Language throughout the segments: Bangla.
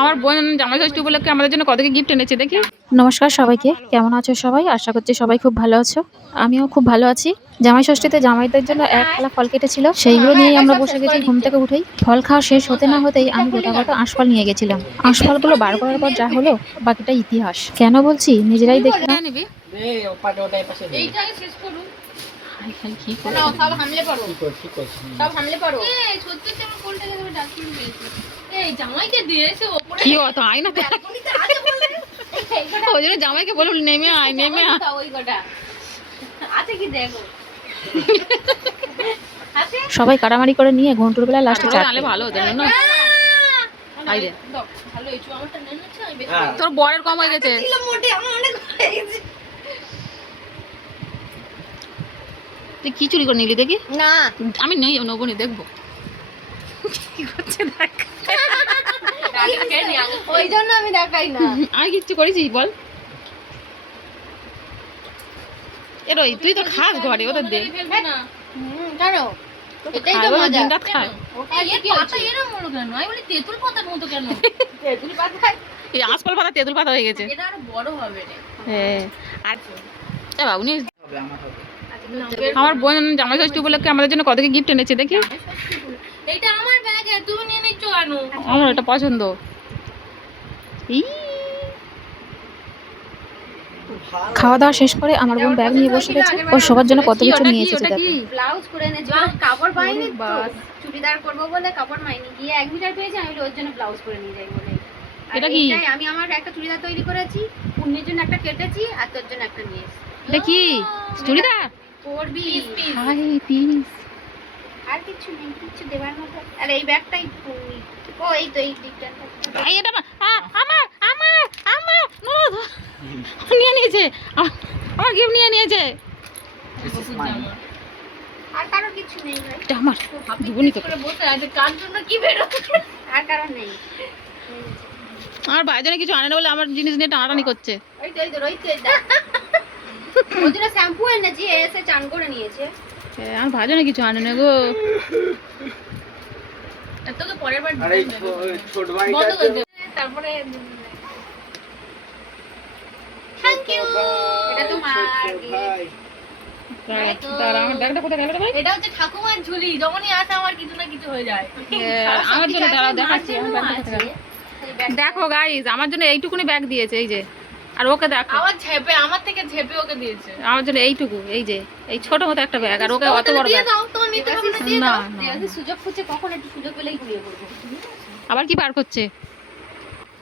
আমার বোন জামাই ষষ্ঠী উপলক্ষে আমাদের জন্য কত কি গিফট এনেছে দেখি। নমস্কার সবাইকে, কেমন আছো সবাই? আশা করছি সবাই খুব ভালো আছো। আমিও খুব ভালো আছি। জামাই ষষ্ঠীতে জামাইদের জন্য এক থালা ফল কেটেছিল, সেইগুলো নিয়েই আমরা বসে গেছি ঘুম থেকে উঠেই। ফল খাওয়া শেষ হতে না হতেই আমি গোটাকত আঁশফল নিয়ে গেছিলাম। আঁশফলগুলো বার করার পর যা হলো, বাকিটা ইতিহাস। কেন বলছি, নিজেরাই দেখে নাও। নিবি এইটাই শেষ করুন। হাই হাই কি করে নাও, সব হামলে পড়ো, সব হামলে পড়ো। এই সত্যি তো আমার কোলটা ধরে ডাকিয়ে দিয়েছে। এই জামাইকে দিয়েছে ওপরে কি অত আয় না ব্যালকনিতে আছে বলে ওই জন্য জামাইকে বলুন নেমে আয়, নেমে আয়। ওই গোটা আছে কি দেখো। সবাই কাড়ামাড়ি করে নিয়ে ঘন্টুর বেলা লাস্টে চালে ভালো হতো না। আই রে ভালো হইছো, আমারটা নেন না, আমি বেশি তোর বরের কম হয়ে গেছে ছিল মোটে, আমার অনেক হয়ে গেছে। তুই কি চুরি করে নিলি দেখি? না আমি নেই, নেবো নি, দেখবো কি করছে দেখ। ওই জন্য আমি দেখাই না। আমি কিচ্ছু করেছি বল? এরই তুই তো খাস ঘরে, ওদের দে না। কেন? এটাই তো মজা। দিন রাত খায়। ওটা এর পাতা এরকম বড় কেন? আমি বলি তেঁতুল পাতার মতো কেন? তেঁতুল পাতা এই আঁশফল পাতা তেঁতুল পাতা হয়ে গেছে। এটা আরো বড় হবে রে। হ্যাঁ আচ্ছা এ বাবু নি আমার বোন জামাই ষষ্ঠী উপলক্ষে আমাদের জন্য কত কি গিফট এনেছে দেখি। এইটা আমার ব্যাগে, তুমি নিয়ে নিচ্ছ কেন? আমার এটা পছন্দ। খাওয়া দাওয়া শেষ করে আমার বোন ব্যাগ নিয়ে বসে গেছে। ও সবার জন্য কত কিছু নিয়ে এসেছে দেখো। ব্লাউজ করে এনেছি, কাপড় পাইনি, বাস চুড়িদার করব বলে কাপড় পাইনি, গিয়ে 1 মিটার পেয়েছি, আমি ওর জন্য ব্লাউজ করে নিয়ে যাই বলে। এটা কি? আমি আমার একটা চুড়িদার তৈরি করেছি, পুন্নির জন্য একটা কেটেছি, আর তোর জন্য একটা নিয়ে এসেছি। এটা কি চুড়িদার? করবি হাই পিস। আর কিছু নেই, কিছু দেবার মতো। আর এই ব্যাগটাই পুন্নি। ও এই তো এই দিকটা। এই এটা আমার আমার আমার নিয়ে নিয়েছে, আমার গিফট নিয়ে নিয়েছে। আর কারো কিছু নেই ভাই, এটা আমার দুবনি তো করে বসে আছে, কার জন্য কি বেরো আর কারো নেই। আমার ভাইজনে কিছু আনে না বলে আমার জিনিস নিয়ে টানাটানি করছে। ওই তো ওই জন্য শ্যাম্পু এনেছি, এসে চান করে নিয়েছে। আমার ভাইজনে কিছু আনে না গো। এত তো পরের বার আরে ছোট ভাইটা তারপরে থ্যাংক ইউ। এটা তো মার এটা হচ্ছে ঠাকুমার ঝুলি, যখনই আসে আমার কিছু না কিছু হয়ে যায়। আমার জন্য দেখাচ্ছি, দেখো গাইস, আমার জন্য এইটুকুনি ব্যাগ দিয়েছে এই যে। আর ওকে দেখো আমার ঝেপে, আমার থেকে ঝেপে ওকে দিয়েছে। আমার জন্য এইটুকু, এই যে এই ছোট মতো একটা ব্যাগ, আর ওকে অত বড় ব্যাগ। না সুযোগ খুঁজে, কখন একটু সুযোগ পেলেই ঘুরিয়ে পড়বো। আবার কি বার করছে?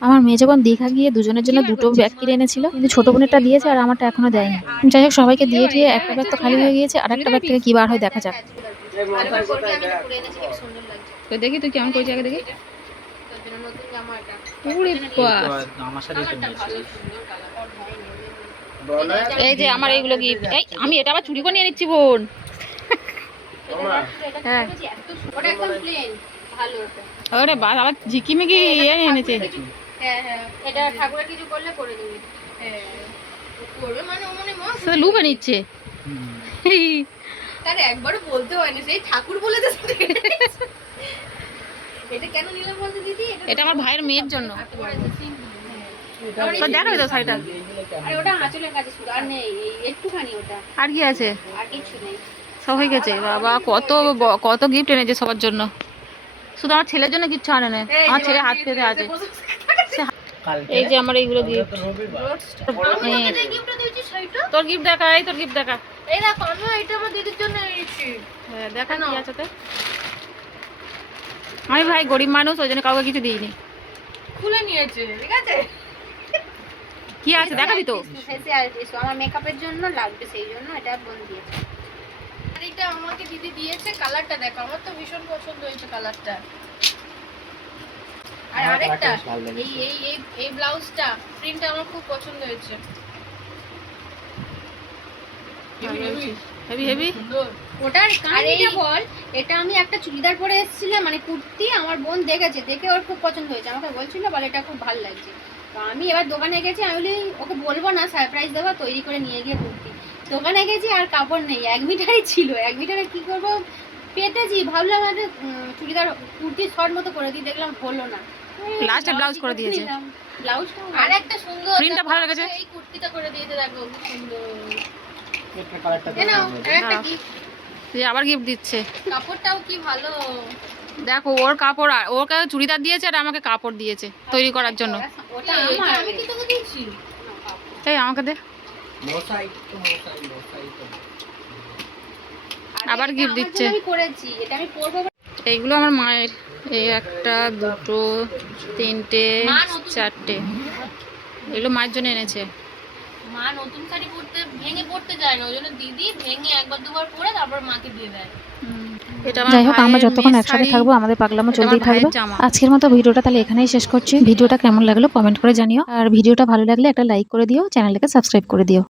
আমার মেয়ে যখন দীঘা গিয়ে দুজনের জন্য দুটো ব্যাগ কিনে এনেছিল, কিন্তু ছোট বোনেরটা দিয়েছে আর আমারটা এখনো দেয়নি। যাই হোক, সবাইকে দিয়ে দিয়ে একটা ব্যাগ তো খালি হয়ে গিয়েছে, আর একটা ব্যাগ থেকে কি বার হয় দেখা যাক। তো দেখি তুই কেমন করেছিস আগে দেখি। এই যে আমার এইগুলো গিফট। এই আমি এটা আবার চুরি করে নিয়ে নিচ্ছি বোন। হ্যাঁ ওরে বাস আবার ঝিকিমিকি এনেছে। এটা ঠাকুরের কিছু করলে করে দিবি। করবে মানে ও মনে মন সেটা লুবে নিচ্ছে। তার একবারও বলতে হয়নি, সেই ঠাকুর বলে দিয়েছে। এটা কেন নিলাম বলতে দিদি? এটা আমার ভাইয়ের মেয়ের জন্য। তো দেখো তো শাড়িটা। আরে ওটা আঁচলের কাছে শুধু, আর নেই, এই একটুখানি ওটা। আর কি আছে? আর কিছু নেই, সব হয়ে গেছে। বাবা কত কত গিফট এনেছে সবার জন্য, শুধু আমার ছেলের জন্য কিচ্ছু আনে না। আমার ছেলে হাত পেতে আছে। এই যে আমার এইগুলো গিফট। তোর গিফট দেখা, এই তোর গিফট দেখা। এই দেখো, আমি এটা আমার দিদির জন্য এনেছি। হ্যাঁ দেখা না কি আছে তো। আমি ভাই গরিব মানুষ, ওই জন্য কাউকে কিছু দিইনি। খুলে নিয়েছে, ঠিক আছে। কি আছে দেখাবি তো? আমার মেকআপের জন্য লাগবে, সেই জন্য এটা বোন দিয়েছে। আর এটা আমাকে দিদি দিয়েছে, কালারটা দেখো, আমার তো ভীষণ পছন্দ হয়েছে কালারটা। আর আরেকটা এই এই এই এই ব্লাউজটা প্রিন্টটা আমার খুব পছন্দ হয়েছে। হেভি হেভি ওটার কাহিনীটা বল। এটা আমি একটা চুড়িদার পরে এসেছিলাম, মানে কুর্তি, আমার বোন দেখেছে, দেখে ওর খুব পছন্দ হয়েছে, আমাকে বলছিল বলে এটা খুব ভালো লাগছে। তো আমি এবার দোকানে গেছি, আমি বলি ওকে বলবো না, সারপ্রাইজ দেবো, তৈরি করে নিয়ে গিয়ে কুর্তি। দোকানে গেছি আর কাপড় নেই, 1 মিটারই ছিল। 1 মিটারে কি করবো, পেতেছি, ভাবলাম একটা চুড়িদার কুর্তি শর্ট মতো করে দিই, দেখলাম হলো না। ও লাস্টে ব্লাউজ করে দিয়েছে। ব্লাউজটা আর একটা সুন্দর প্রিন্টটা ভালো লেগেছে। এই কুর্তিটা করে দিয়েছে দেখো কি সুন্দর। একটা কালারটা এ নাও একটা কি তুই আবার গিফট দিচ্ছে। কাপড়টাও কি ভালো। দেখো ওর কাপড়, আর ওর কাছে চুড়িদার দিয়েছে আর আমাকে কাপড় দিয়েছে তৈরি করার জন্য। ওটা আমার আমি কি তোকে দিয়েছি? এই আমাকে দে। মশাই তো আবার gift দিচ্ছে। আমি করেছি এটা আমি পরবো। এইগুলো আমার মায়ের। এই একটা, দুটো, তিনটে, চারটে, এগুলো মায়ের জন্য এনেছে। মা নতুন শাড়ি পরতে ভেঙে পড়তে যায় না, ওই জন্য দিদি ভেঙে একবার দুবার পরে তারপর মাকে দিয়ে দেয়। যাই হোক, আমরা যতক্ষণ একসাথে থাকবো আমাদের পাগলামো চলতেই থাকবে। আজকের মতো ভিডিওটা তাহলে এখানেই শেষ করছি। ভিডিওটা কেমন লাগলো কমেন্ট করে জানিও, আর ভিডিওটা ভালো লাগলে একটা লাইক করে দিও, চ্যানেলটাকে সাবস্ক্রাইব করে দিও।